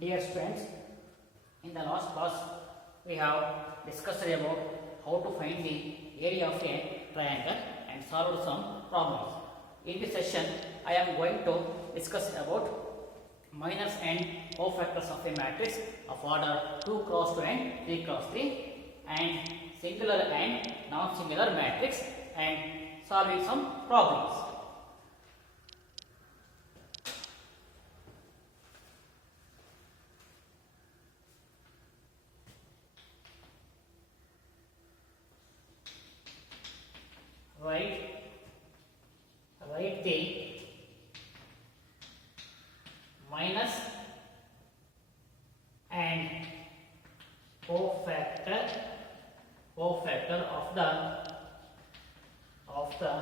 Dear students, in the last class we have discussed about how to find the area of a triangle and solved some problems. In this session, I am going to discuss about minors and cofactors of a matrix of order 2 cross 2 and 3 cross 3 and singular and non-singular matrix and solving some problems. Write the minus and cofactor of the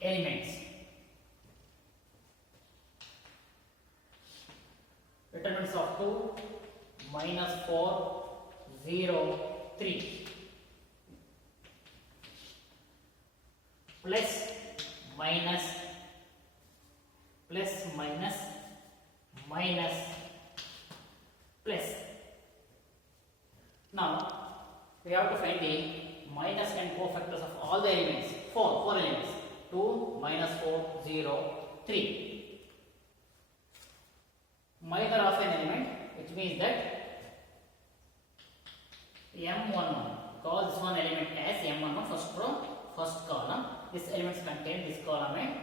elements. Determinants of 2 minus 4 0 3 plus minus plus plus. Now we have to find the minus and cofactors of all the elements. Four elements. 2 minus 4 0 3. Minor of an element, which means that M11. Call this one element as M11, first row, first column. This elements contain this column and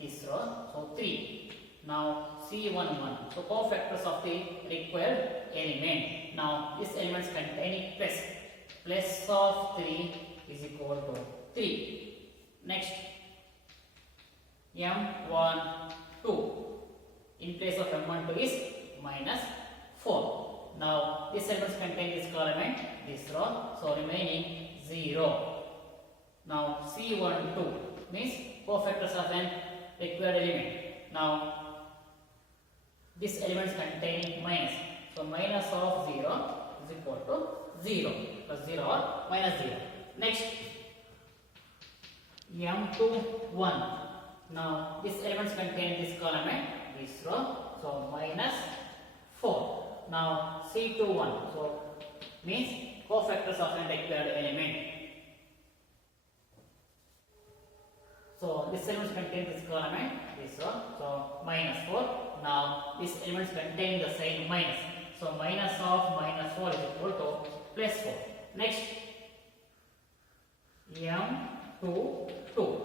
this row, so 3. Now C11, so cofactors of the required element. Now this elements containing plus of 3 is equal to 3. Next M12, in place of M12 is minus 4. Now this elements contain this column and this row, so remaining 0. Now C12 means cofactors of an required element. Now this elements containing minus, so minus of 0 is equal to 0, plus 0 or minus 0. Next M21. Now this elements contain this column and this row, so minus 4. Now C21, so means cofactors of an required element. So this elements contain this column and this row, so minus 4. Now these elements contain the sign minus, so minus of minus 4 is equal to plus 4. Next M22.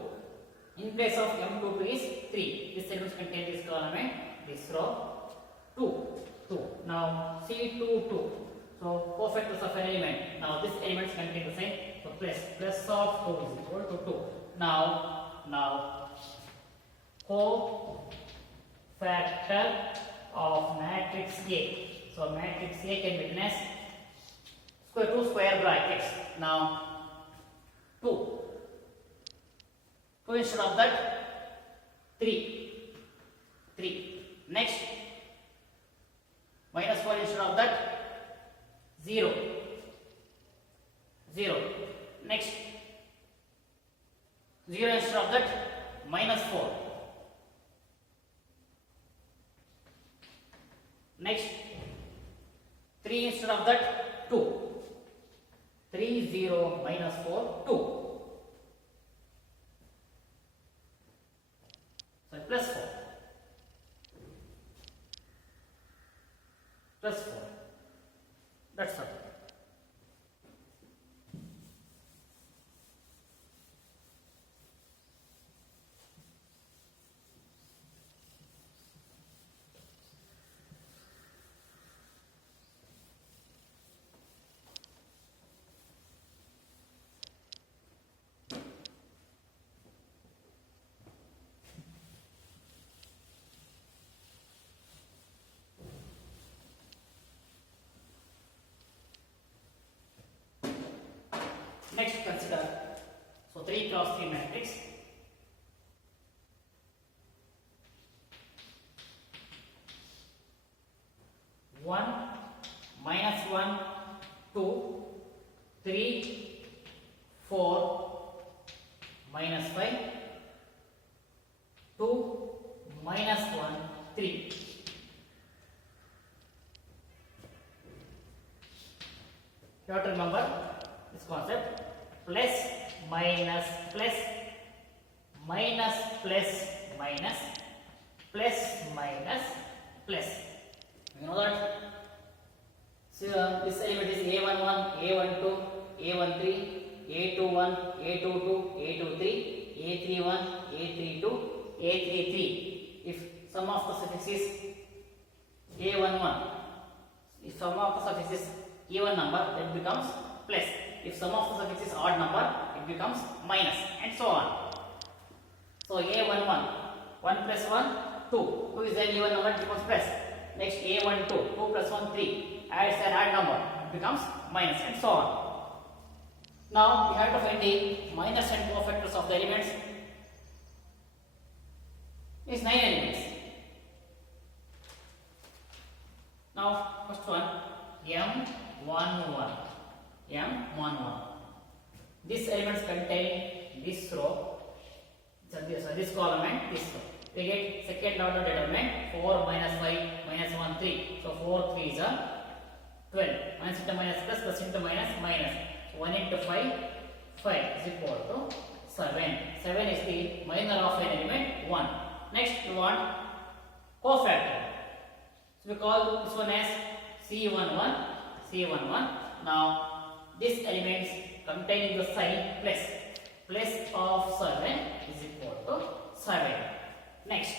In place of M22 is 3. This elements contain this column and this row 2. Now C22. So cofactors of an element. Now this elements contain the sign, so plus of 2 is equal to 2. Now cofactor of matrix A. So matrix A can be written as two square brackets. Now 2 instead of that 3. Next minus 4 instead of that 0. Next 0 instead of that minus 4. Next 3 instead of that 2. 3 0 minus 4 2. So plus 4. That's all. Next consider, so 3 cross 3 matrix. One minus 1 2 3 4 minus 5 2 minus 1 3. You have to remember this concept. Plus, minus, plus, minus, plus, minus, plus, minus, plus. You know that? So this element is A11, A12, A13, A21, A22, A23, A31, A32, A33. If sum of the suffixes A11, if sum of the suffix is even number, it becomes plus. If sum of the suffix is odd number, it becomes minus, and so on. So A11, 1 plus 1, 2. 2 is an even number, it becomes plus. Next A12, 2 plus 1, 3. Adds an odd number, it becomes minus, and so on. Now we have to find the minus and cofactors of the elements. Is 9 elements. Now first one, M11. M11. These elements contain this row, this column and this row. We get second order determinant 4 minus 5 minus 1 3. So 4 3s are 12. Minus into minus plus, plus into minus minus. 1 into 5, 5 is equal to 7. 7 is the minor of an element 1. Next we want cofactor. So we call this one as C11. C11. Now these elements containing the sign plus. Plus of 7 is equal to 7. Next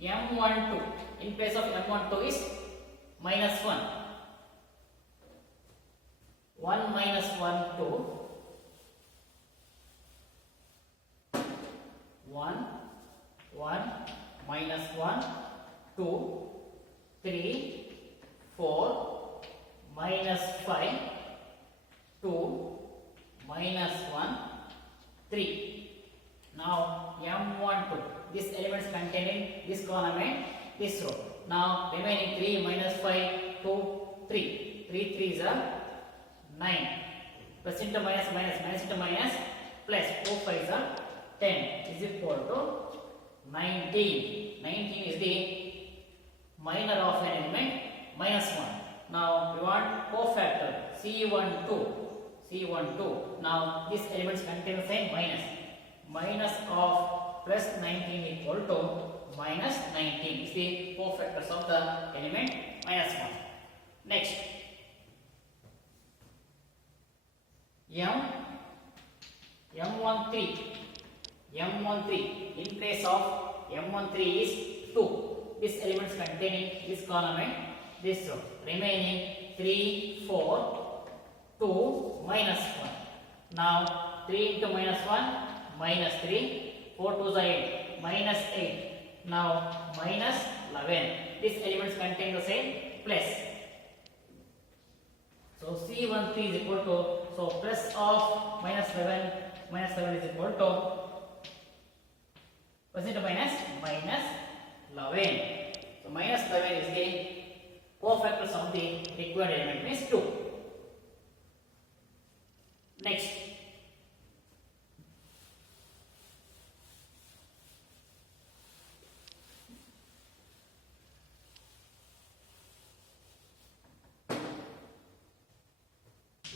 M12. In place of M12 is minus 1. 1 minus 1, 2. 1, 1, minus 1, 2, 3, 4, minus 5, 2, minus 1, 3. Now M12. These elements containing this column and this row. Now remaining 3 minus 5, 2, 3. 3 3s are 9. Plus into minus minus, minus into minus, plus 4 5s are 10 is equal to 19. 19 is the minor of an element minus 1. Now we want cofactor C12. C12. Now these elements contain the same minus. Minus of plus 19 equal to minus 19 is the cofactors of the element minus 1. Next M13. M13. In place of M13 is 2. These elements containing this column and this row. Remaining 3, 4, 2, minus 1. Now 3 into minus 1, minus 3. 4 2s are 8, minus 8. Now minus 11. These elements contain the same plus. So C13 is equal to, so plus of minus 11 is equal to, was it a minus? Minus 11. So minus 11 is the cofactors of the required element means 2. Next.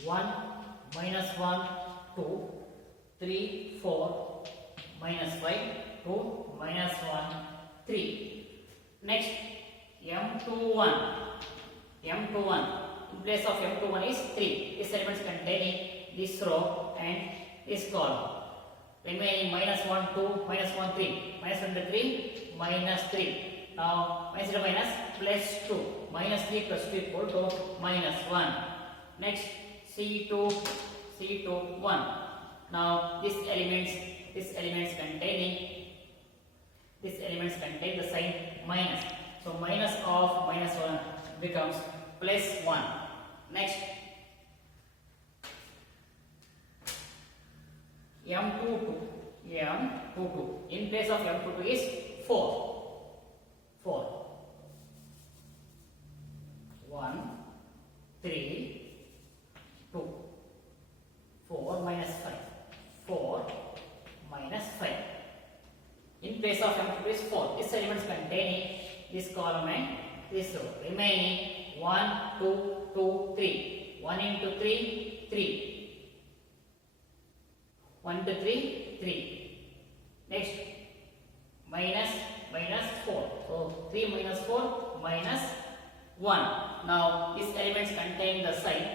One minus 1, 2, 3, 4, minus 5, 2, minus 1, 3. Next, M21. M21. In place of M21 is 3. These elements containing this row and this column. Remaining minus 1, 2, minus 1, 3. Minus 1 to 3, minus 3. Now, minus to minus, plus 2. Minus 3 plus 2 equal to minus 1. Next, C2, 1. Now these elements contain the sign minus. So minus of minus 1 becomes plus 1. Next M22. In place of M22 is 4. 1, 3, 2, 4 minus 5, 4 minus 5. In place of M2 is 4. These elements containing this column and this row. Remaining 1, 2, 2, 3. 1 into 3, 3. 1 to 3, 3. Next, minus 4. So 3 minus 4 minus 1. Now these elements contain the sign.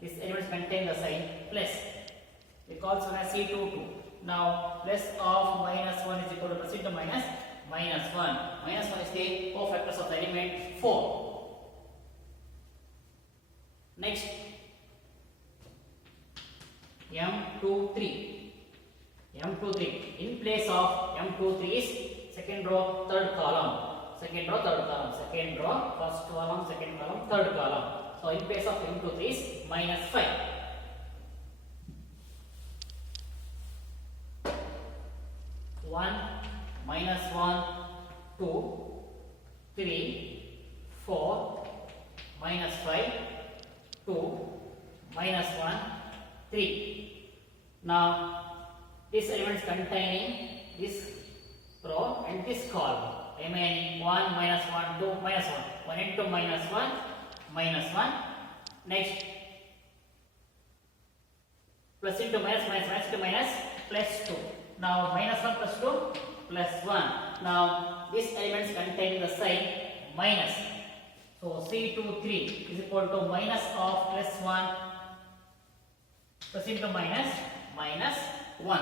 These elements contain the sign plus. We call this one as C22. Now plus of minus 1 is equal to plus into minus 1. Minus 1 is the cofactors of the element 4. Next, M23. M23. In place of M23 is second row, third column. Second row, first column, second column, third column. So in place of M23 is minus 5. 1, minus 1, 2, 3, 4, minus 5, 2, minus 1, 3. Now, these elements containing this row and this column. Remaining 1, minus 1, 2, minus 1. 1 into minus 1, minus 1. Next, plus into minus, minus into minus, plus 2. Now minus 1 plus 2 plus 1. Now these elements contain the sign minus. So C23 is equal to minus of plus 1 plus into minus 1.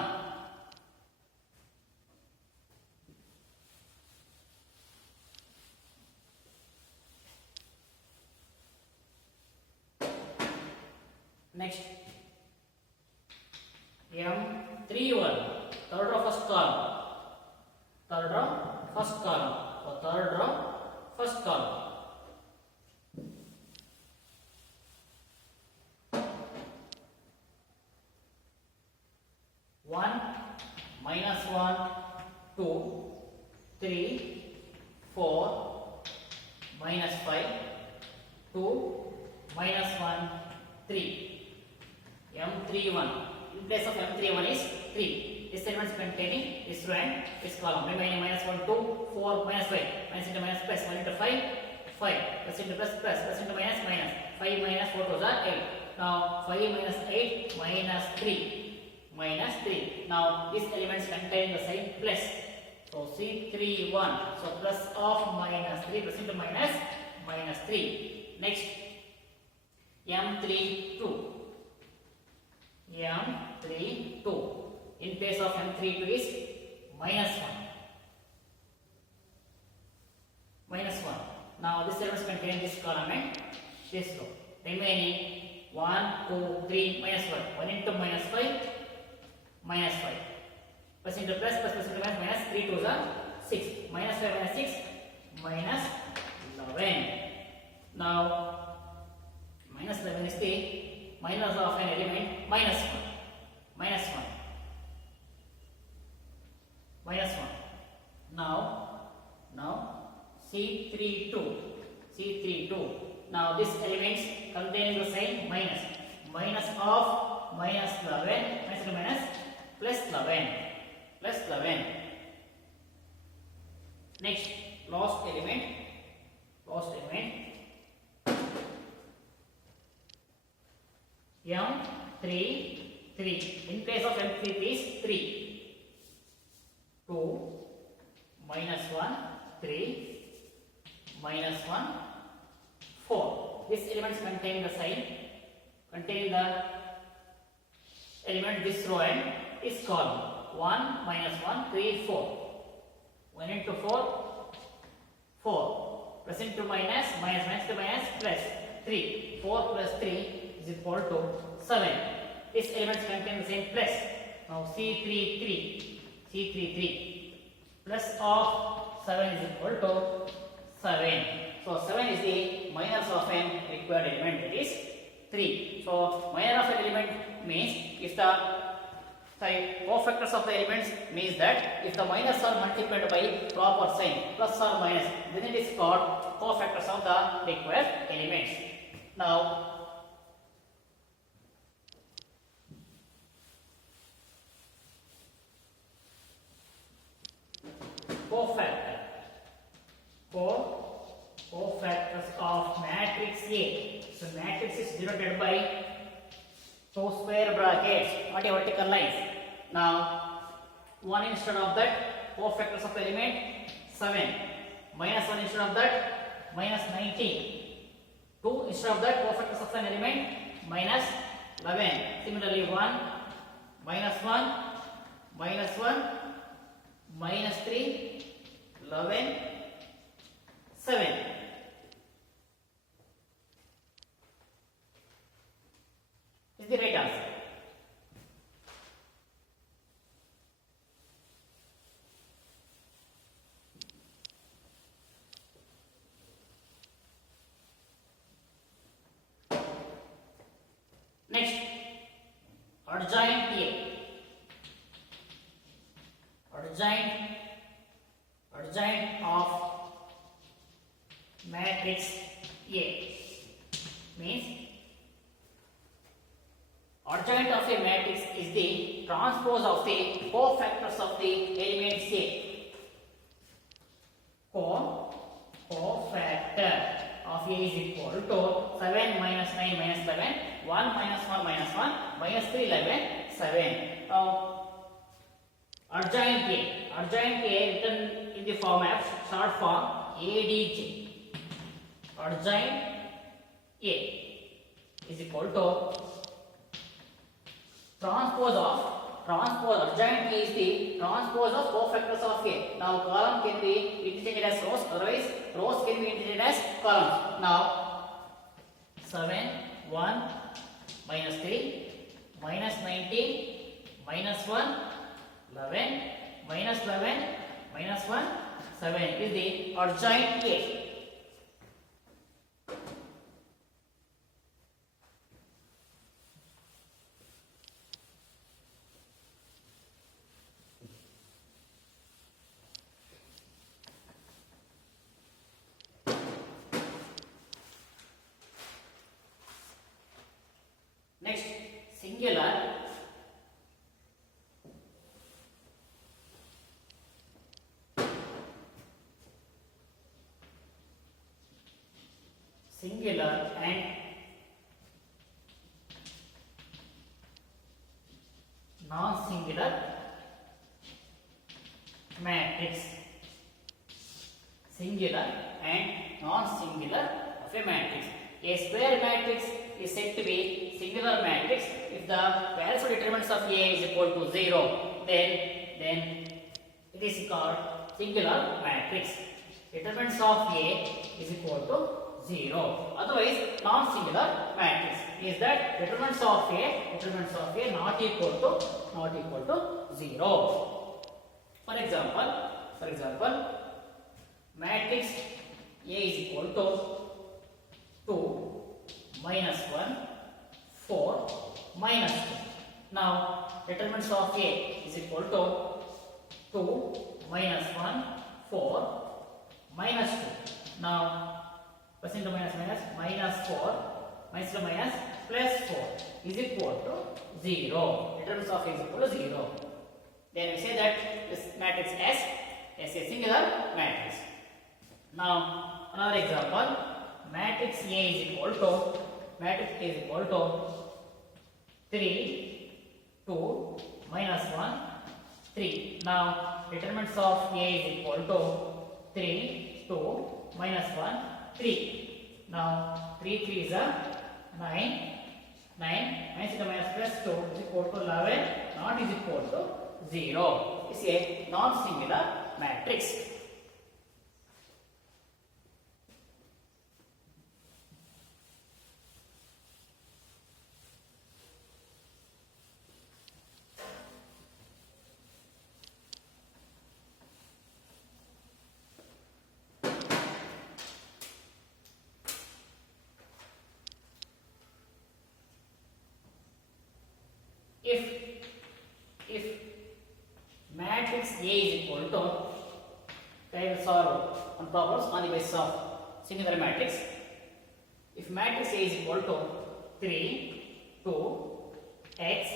Next, M31. Third row, first column. Third row, first column. So third row, first column. One, minus 1, 2, 3, 4, minus 5, 2, minus 1, 3. M31. In place of M31 is 3. This elements containing this row and this column. Remaining minus 1, 2, 4, minus 5. Minus into minus plus 1 into 5, 5. Plus into plus into minus, minus. 5 minus 4 to the 8. Now 5 minus 8 minus 3. Minus 3. Now these elements contain the sign plus. So C31. So plus of minus 3 plus into minus 3. Next, M32. M32. In place of M32 is minus 1. Minus 1. Now this elements contain this column and this row. Remaining 1, 2, 3, minus 1. 1 into minus 5, minus 5. Plus into plus, plus into minus 3 to the 6. Minus 5 minus 6, minus 11. Now, minus 11 is the minus of an element minus 1. Minus 1. Minus 1. Now C32. C32. Now these elements containing the sign minus. Minus of minus 11 minus into minus plus 11. Plus 11. Next, last element. Last element. M33. In place of M33 is 3. 2, minus 1, 3, minus 1, 4. These elements contain the sign, contain the element this row and this column. 1, minus 1, 3, 4. 1 into 4, 4. Plus into minus, minus, minus to minus, plus 3. 4 plus 3 is equal to 7. These elements contain the same plus. Now C33. Plus of 7 is equal to 7. So 7 is the minus of an required element, that is 3. So minus of an element means if the cofactors of the elements means that if the minus are multiplied by proper sign, plus or minus, then it is called cofactors of the required elements. Now cofactors of matrix A. So matrix denoted by two square brackets, not a vertical lines. Now 1 instead of that, 4 factors of element 7, minus 1 instead of that, minus 19, 2 instead of that, 4 factors of an element minus 11. Similarly 1, minus 1, minus 1, minus 3, 11, 7. Is the right answer. Next, adjoint A. Adjoint of matrix A means adjoint of a matrix is the transpose of the cofactors of the element A. Cofactor of A is equal to 7 minus 9 minus 11, 1 minus 1 minus 1, minus 3, 11, 7. Now, adjoint A written in the form of short form ADJ. Adjoint A is equal to transpose adjoint A is the transpose of cofactors of A. Now column can be interchanged as rows, otherwise rows can be interchanged as columns. Now 7, 1, minus 3, minus 19, minus 1, 11, minus 11, minus 1, 7 is the adjoint A. Next, singular and non-singular matrix. Singular and non-singular of a matrix. A square matrix is said to be singular matrix if the values of determinants of A is equal to 0. Then it is called singular matrix. Determinants of A is equal to 0. Otherwise, non-singular matrix is that determinants of A not equal to 0. For example, matrix A is equal to 2, minus 1, 4, minus 2. Now, determinants of A is equal to 2, minus 1, 4, minus 2. Now, plus into minus, minus 4, minus to minus, plus 4 is equal to 0. Determinants of A is equal to 0. Then we say that this matrix S is a singular matrix. Now, another example, matrix A is equal to 3, 2, minus 1, 3. Now, determinants of A is equal to 3, 2, minus 1, 3. Now, 3 is a 9, minus to minus plus 2 is equal to 11, not is equal to 0. It's a non-singular matrix. If matrix A is equal to, try to solve on problems on the basis of singular matrix. If matrix A is equal to 3, 2, x,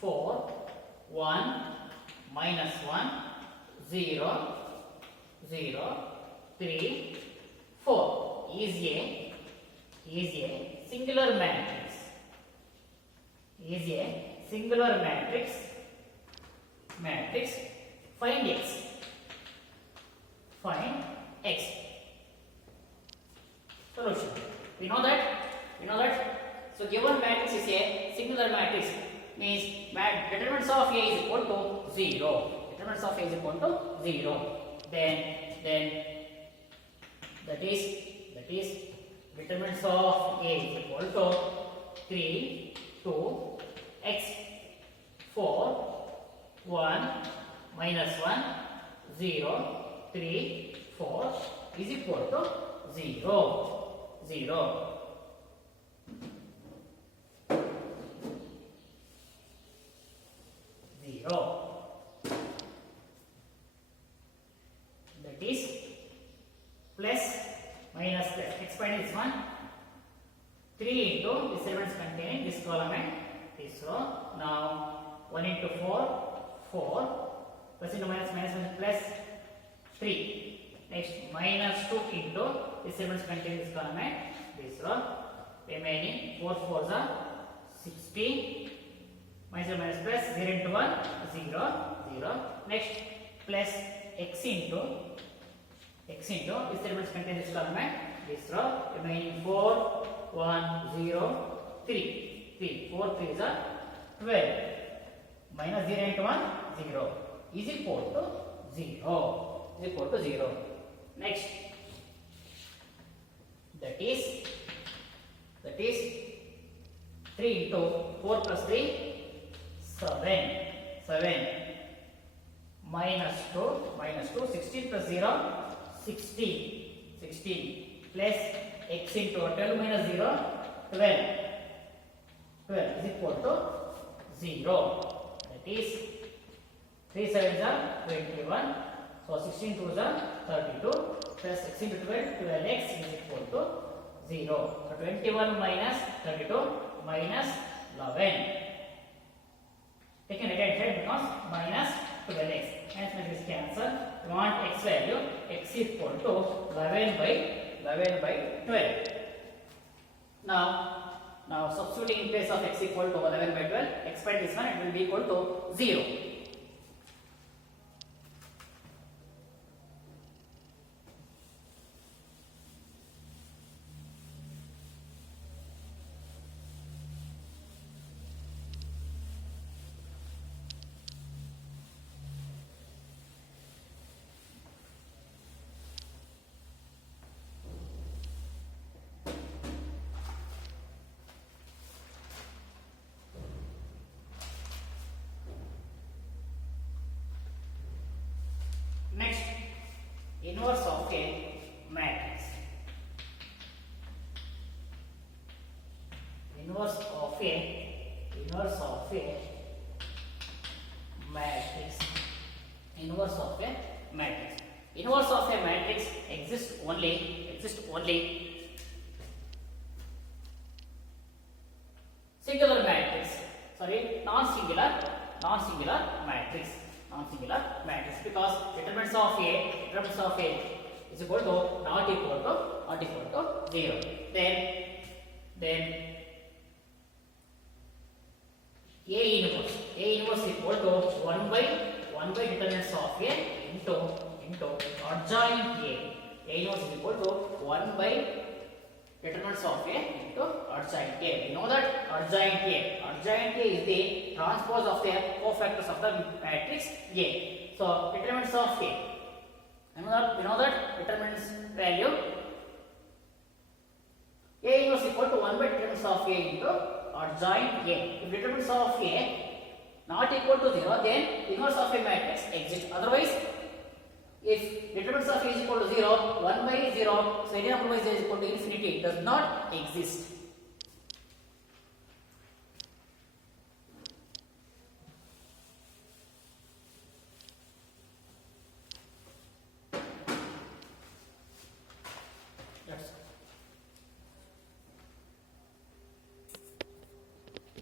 4, 1, minus 1, 0, 0, 3, 4 is is a singular matrix. Is a singular matrix. Matrix. Find x. Find x. Solution. We know that. So given matrix is a singular matrix, means determinants of A is equal to 0. Determinants of A is equal to 0. Then that is determinants of A is equal to 3, 2, x, 4, 1, minus 1, 0, 3, 4 is equal to 0. 0. That is plus minus plus. Expand this one. 3 into this elements containing this column and this row. Now 1 into 4, 4. Plus into minus, minus 1 plus 3. Next minus 2 into this elements containing this column and this row. Remaining 4 4s are 60. Minus plus 0 into 1, 0, 0. Next plus x into this elements contain this column and this row. Remaining 4, 1, 0, 3. 4 3s are 12. Minus 0 into 1, 0 is equal to 0. Is equal to 0. Next, that is 3 into 4 plus 3. 7 minus 2 16 plus 0 16 plus x into 12 minus 0 12 is equal to 0. That is 3 7s are 21. So 16 2s are 32 plus x into 12 12x is equal to 0. So 21 minus 32 minus 11. Taken right hand side becomes minus 12x. Hence matrix cancel. We want x value. X is equal to 11 by 12. Now substituting in place of x equal to 11 by 12. Expand this one. It will be equal to 0. Next, inverse of a matrix. Inverse of a matrix. Inverse of a matrix. Inverse of a matrix exists only singular matrix. Sorry, non-singular matrix. Non-singular matrix, because determinants of A is equal to not equal to 0. Then A inverse equal to 1 by determinants of A into adjoint A. A inverse is equal to 1 by determinants of A into adjoint A. We know that adjoint A is the transpose of the cofactors of the matrix A. So determinants of A. We know that determinants value A inverse equal to 1 by determinants of A into adjoint A. If determinants of A not equal to 0, then inverse of a matrix exists. Otherwise, if determinants of A is equal to 0, 1 by 0, so any number is equal to infinity, it does not exist.